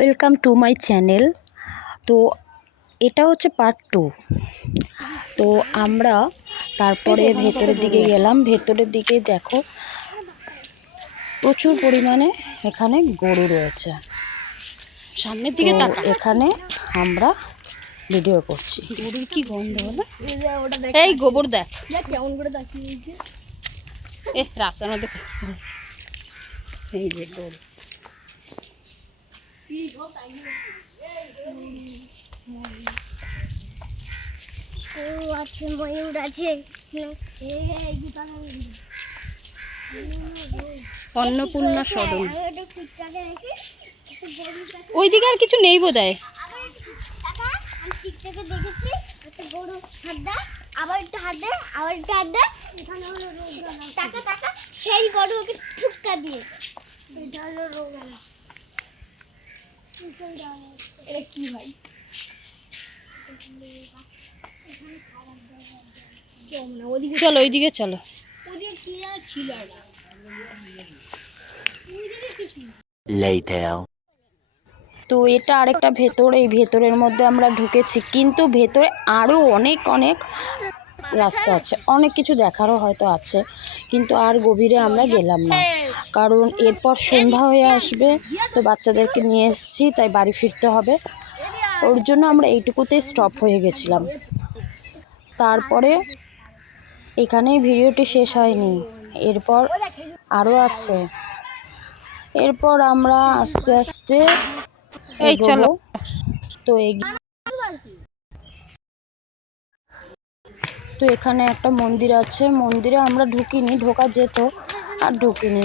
Welcome to my channel তো এটা হচ্ছে পার্ট টু তো আমরা তারপরে ভেতরের দিকে গেলাম। ভেতরের দিকে দেখো প্রচুর পরিমাণে এখানে গরু রয়েছে। সামনের দিকে এখানে আমরা ভিডিও করছি। গরুর কি গন্ধ হলো? এই গোবর দেখ। কেমন করে এ রাস্তার মধ্যে এই যে গরু। আছে ময়ূর আছে অন্নপূর্ণা সদন। ওইদিকে আর কিছু নেই বোধ হয় আবার একটা হাত দেয় আবার একটা হাত দেয় টাকা টাকা সেই গরু ওকে ঠুক্কা দিয়ে। এটা হলো রোগ এটা কি ভাই চলো ওইদিকে চলো. তো এটা আরেকটা ভেতর এই ভেতরের মধ্যে আমরা ঢুকেছি কিন্তু ভেতরে আরও অনেক অনেক রাস্তা আছে। অনেক কিছু দেখারও হয়তো আছে কিন্তু আর গভীরে আমরা গেলাম না। কারণ এরপর সন্ধ্যা হয়ে আসবে তো বাচ্চাদেরকে নিয়ে এসেছি তাই বাড়ি ফিরতে হবে। ওর জন্য আমরা এইটুকুতেই স্টপ হয়ে গেছিলাম। তারপরে এখানেই ভিডিওটি শেষ হয়নি। এরপর আরও আছে। এরপর আমরা আস্তে আস্তে এই চলো। তো এই তো এখানে একটা মন্দির আছে। মন্দিরে আমরা ঢুকিনি ঢোকা যেত আর ঢুকিনি।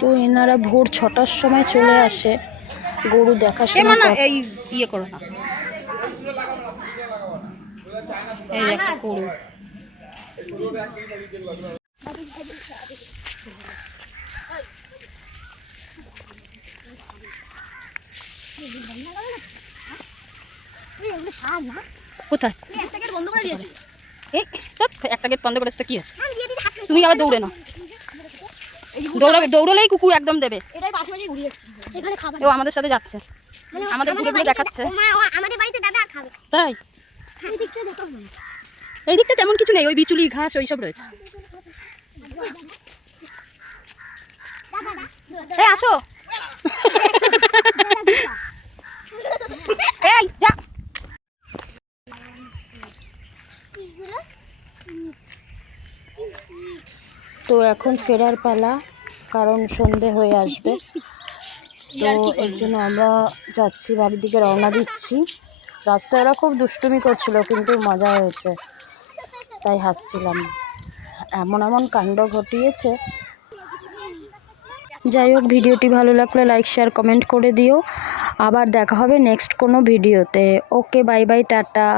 তো এনারা ভোর ছটার সময় চলে আসে। গরু দেখাশোনা এই ইয়ে করো না। এই একটা গরু। কোথায়? বন্ধ করে দিয়েছি। একটা গেট বন্ধ করেছে তো কি আছে? তুমি আবার দৌড়ে নাও। দৌড়াবে দৌড়লেই কুকুর একদম দেবে। ও আমাদের সাথে যাচ্ছে। আমাদের ঘুরে ঘুরে দেখাচ্ছে। তাই? না এই দিকটা তেমন কিছু নেই ওই বিচুলি ঘাস ওই সব রয়েছে। এই আসো এই যা তো এখন ফেরার পালা কারণ সন্ধে হয়ে আসবে। তো এর জন্য আমরা যাচ্ছি বাড়ির দিকে রওনা দিচ্ছি। রাস্তায় ওরা খুব দুষ্টুমি করছিল কিন্তু মজা হয়েছে তাই হাসছিলাম। এমন এমন কাণ্ড ঘটিয়েছে। যাই হোক ভিডিওটি ভালো লাগলে লাইক শেয়ার কমেন্ট করে দিও। আবার দেখা হবে নেক্সট কোনো ভিডিওতে। Okay bye bye tata.